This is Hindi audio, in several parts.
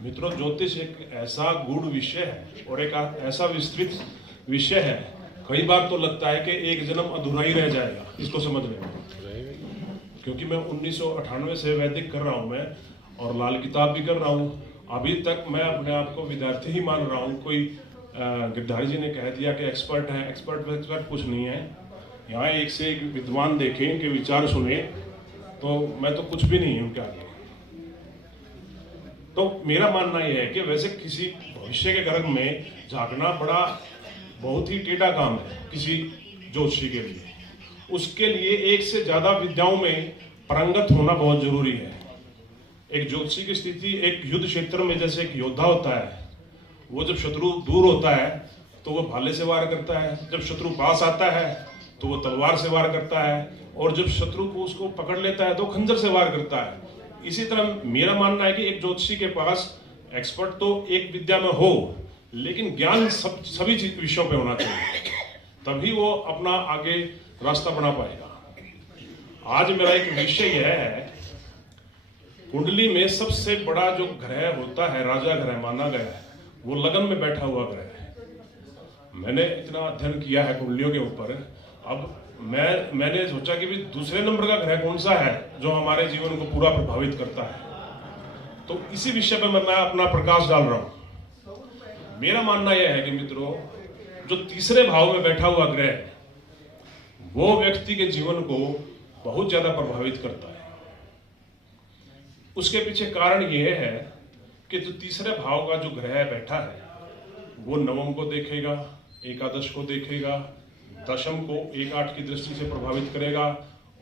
मित्रों, ज्योतिष एक ऐसा गूढ़ विषय है और एक ऐसा विस्तृत विषय है, कई बार तो लगता है कि एक जन्म अधूरा ही रह जाएगा इसको समझने में। क्योंकि मैं 1998 से वैदिक कर रहा हूँ मैं, और लाल किताब भी कर रहा हूँ। अभी तक मैं अपने आप को विद्यार्थी ही मान रहा हूँ। कोई गिरधारी जी ने कह दिया कि एक्सपर्ट है, एक्सपर्ट कुछ नहीं है। यहाँ एक से एक विद्वान देखें, इनके विचार सुने, तो मैं तो कुछ भी नहीं हूँ उनके आगे। तो मेरा मानना यह है कि वैसे किसी भविष्य के गर्भ में झांकना बहुत ही टेढ़ा काम है किसी ज्योतिषी के लिए। उसके लिए एक से ज्यादा विद्याओं में पारंगत होना बहुत जरूरी है। एक ज्योतिषी की स्थिति एक युद्ध क्षेत्र में जैसे एक योद्धा होता है, वो जब शत्रु दूर होता है तो वो भाले से वार करता है, जब शत्रु पास आता है तो वो तलवार से वार करता है, और जब शत्रु को उसको पकड़ लेता है तो खंजर से वार करता है। इसी तरह मेरा मानना है कि एक ज्योतिषी के पास एक्सपर्ट तो एक विद्या में हो, लेकिन ज्ञान सभी विषयों पे होना चाहिए, तभी वो अपना आगे रास्ता बना पाएगा। आज मेरा एक विषय यह है, कुंडली में सबसे बड़ा जो ग्रह होता है, राजा ग्रह माना गया है, वो लगन में बैठा हुआ ग्रह है। मैंने इतना अध्ययन किया है कुंडलियों के ऊपर। अब मैंने सोचा कि भी दूसरे नंबर का ग्रह कौन सा है जो हमारे जीवन को पूरा प्रभावित करता है। तो इसी विषय पर मैं अपना प्रकाश डाल रहा हूं। मेरा मानना यह है कि मित्रों, जो तीसरे भाव में बैठा हुआ ग्रह है वो व्यक्ति के जीवन को बहुत ज्यादा प्रभावित करता है। उसके पीछे कारण यह है कि जो तीसरे भाव का जो ग्रह बैठा है वो नवम को देखेगा, एकादश को देखेगा, दशम को 1-8 की दृष्टि से प्रभावित करेगा,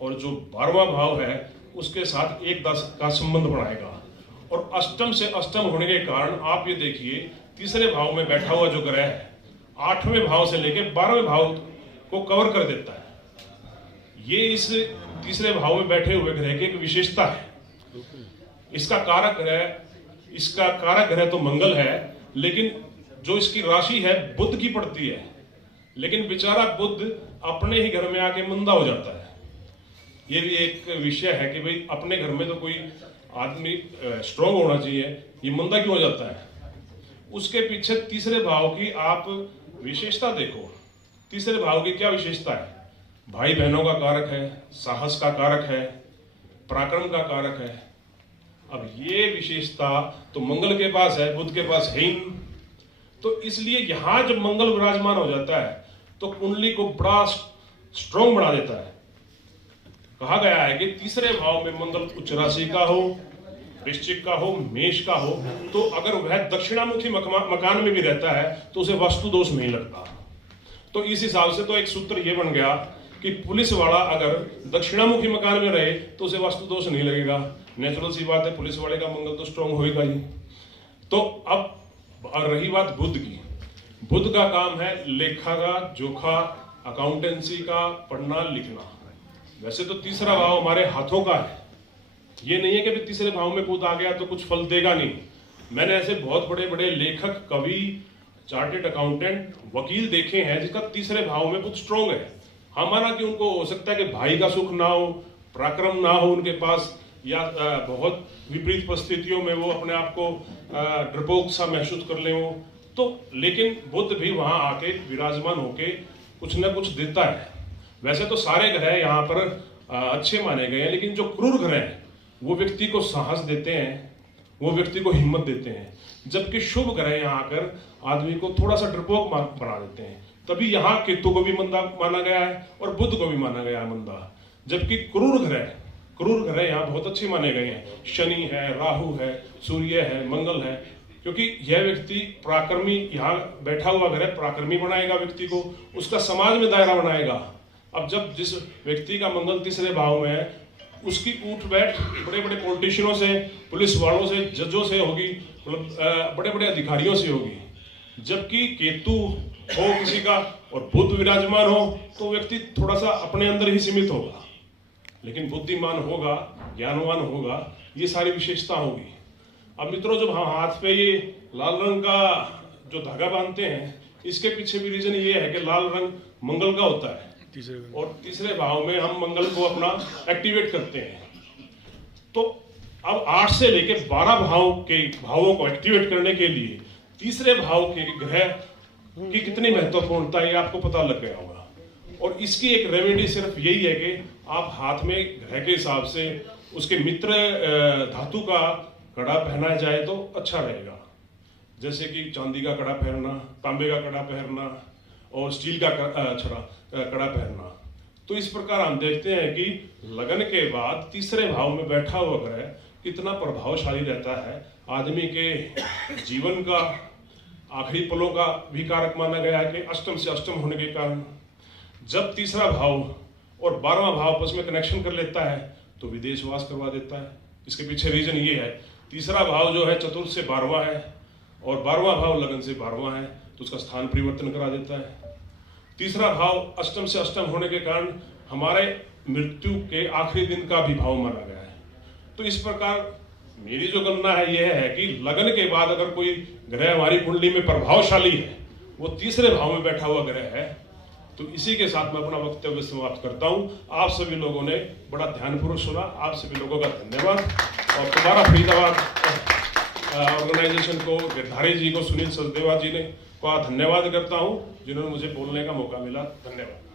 और जो 12वां भाव है उसके साथ 1-10 का संबंध बनाएगा। और अष्टम से अष्टम होने के कारण आप ये देखिए, तीसरे भाव में बैठा हुआ जो ग्रह है 8वें भाव से लेकर 12वें भाव को कवर कर देता है। ये इस तीसरे भाव में बैठे हुए ग्रह की एक विशेषता है। इसका कारक ग्रह तो मंगल है, लेकिन जो इसकी राशि है बुध की पड़ती है, लेकिन बेचारा बुध अपने ही घर में आके मंदा हो जाता है। ये भी एक विषय है कि भाई अपने घर में तो कोई आदमी स्ट्रांग होना चाहिए, ये मंदा क्यों हो जाता है? उसके पीछे तीसरे भाव की आप विशेषता देखो। तीसरे भाव की क्या विशेषता है? भाई बहनों का कारक है, साहस का कारक है, पराक्रम का कारक है। अब ये विशेषता तो मंगल के पास है, बुध के पास है ही। तो इसलिए यहां जब मंगल विराजमान हो जाता है तो कुंडली को बड़ा स्ट्रॉन्ग बना देता है। कहा गया है कि तीसरे भाव में मंगल उच्च राशि का हो, वृश्चिक का हो, मेष का हो, तो अगर वह दक्षिणामुखी मकान में भी रहता है तो उसे वास्तु दोष नहीं लगता। तो इस हिसाब से तो एक सूत्र यह बन गया कि पुलिस वाला अगर दक्षिणामुखी मकान में रहे तो उसे वास्तु दोष नहीं लगेगा। नेचुरल सी बात है, पुलिस वाले का मंगल तो स्ट्रॉन्ग होएगा ही। तो अब रही बात बुध की। बुध का काम है लेखा का, जोखा, अकाउंटेंसी का पढ़ना लिखना। वैसे तो तीसरा भाव हमारे हाथों का है, ये नहीं है कि तीसरे भाव में बुध आ गया तो कुछ फल देगा नहीं। मैंने ऐसे बहुत बड़े बड़े लेखक, कवि, चार्टेड अकाउंटेंट, वकील देखे हैं जिसका तीसरे भाव में बुध स्ट्रॉन्ग है। हमारा कि उनको हो सकता है कि भाई का सुख ना हो, पराक्रम ना हो उनके पास, या बहुत विपरीत परिस्थितियों में वो अपने आप को डरपोक सा महसूस कर ले वो तो, लेकिन बुध भी वहां आके विराजमान होके कुछ ना कुछ देता है। वैसे तो सारे ग्रह यहाँ पर अच्छे माने गए हैं, लेकिन जो क्रूर ग्रह हैं वो व्यक्ति को साहस देते हैं, वो व्यक्ति को हिम्मत देते हैं, जबकि शुभ ग्रह यहाँ आकर आदमी को थोड़ा सा डरपोक बना देते हैं। तभी यहाँ केतु को भी मंदा माना गया है और बुध को भी माना गया है मंदा, जबकि क्रूर ग्रह यहाँ बहुत अच्छे माने गए हैं। शनि है, राहु है, सूर्य है, मंगल है, क्योंकि यह व्यक्ति पराक्रमी, यहाँ बैठा हुआ ग्रह पराक्रमी बनाएगा व्यक्ति को, उसका समाज में दायरा बनाएगा। अब जब जिस व्यक्ति का मंगल तीसरे भाव में है उसकी उठ बैठ बड़े बड़े पॉलिटिशियनों से, पुलिस वालों से, जजों से होगी, मतलब बड़े बड़े अधिकारियों से होगी। जबकि केतु हो किसी का और बुध विराजमान हो तो व्यक्ति थोड़ा सा अपने अंदर ही सीमित होगा, लेकिन बुद्धिमान होगा, ज्ञानवान होगा, ये सारी विशेषता होगी। अब मित्रों, जब हम हाथ पे ये लाल रंग का जो धागा बांधते हैं, इसके पीछे भी रीजन ये है कि लाल रंग मंगल का होता है, और तीसरे भाव में हम मंगल को अपना एक्टिवेट करते हैं। तो अब 8 से लेके 12 भावों को एक्टिवेट करने के लिए तीसरे भाव के ग्रह की कितनी महत्वपूर्णता है आपको पता लग गया होगा। और इसकी एक रेमेडी सिर्फ यही है कि आप हाथ में ग्रह के हिसाब से उसके मित्र धातु का कड़ा पहना जाए तो अच्छा रहेगा। जैसे कि चांदी का कड़ा पहनना, तांबे का कड़ा पहनना और स्टील का कड़ा पहनना। तो इस प्रकार हम देखते हैं कि लगन के बाद तीसरे भाव में बैठा हुआ ग्रह कितना प्रभावशाली रहता है। आदमी के जीवन का आखिरी पलों का भी कारक माना गया है कि अष्टम से अष्टम होने के कारण जब तीसरा भाव और 12वां भाव आपस में कनेक्शन कर लेता है तो विदेशवास करवा देता है। इसके पीछे रीजन ये है, तीसरा भाव जो है चतुर्थ से 12वां है और 12वां भाव लगन से 12वां है तो उसका स्थान परिवर्तन करा देता है। तीसरा भाव अष्टम से अष्टम होने के कारण हमारे मृत्यु के आखिरी दिन का भी भाव माना गया है। तो इस प्रकार मेरी जो गणना है यह है कि लगन के बाद अगर कोई ग्रह हमारी कुंडली में प्रभावशाली है, वो तीसरे भाव में बैठा हुआ ग्रह है। तो इसी के साथ मैं अपना वक्तव्य समाप्त करता हूं। आप सभी लोगों ने बड़ा ध्यानपूर्वक सुना, आप सभी लोगों का धन्यवाद। और तुम्हारा फरीदाबाद ऑर्गेनाइजेशन को, गिरधारी जी को, सुनील सचदेवा जी ने को धन्यवाद करता हूं जिन्होंने मुझे बोलने का मौका मिला। धन्यवाद।